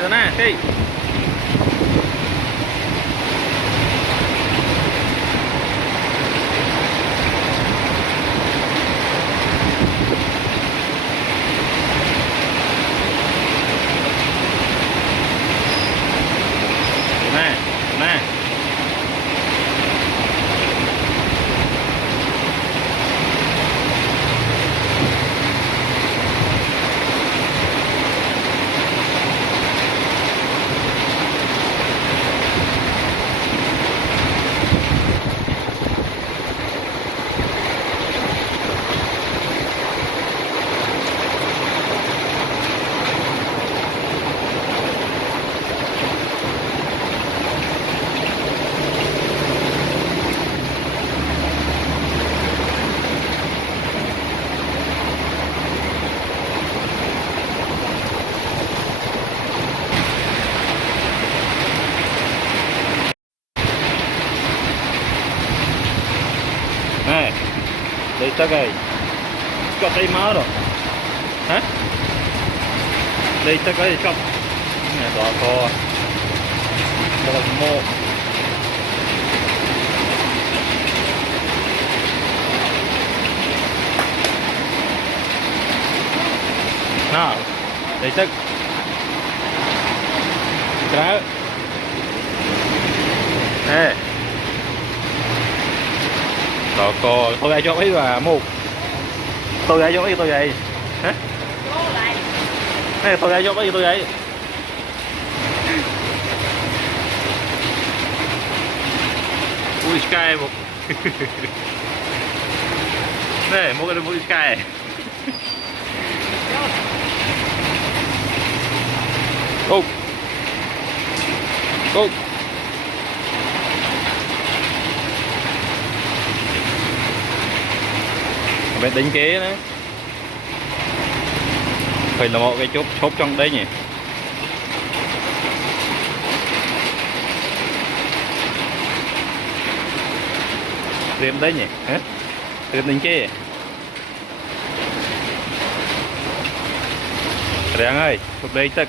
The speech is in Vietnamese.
rồi nè đi nè nè nè đi tới đây có tay máu rồi hả đi tới cái trong nè đỏ to một mô nào đi tới đó nè đỏ to tôi ra cho ấy là một tôi ra cho ấy tôi vậy hả này tôi ra cho ấy tôi vậy ui sky một này một cái ui sky ô ô phải đánh kế đó phải là một cái chốt trong đây nhỉ tìm đấy nhỉ hả tìm đánh kế Rang ơi chụp đây tức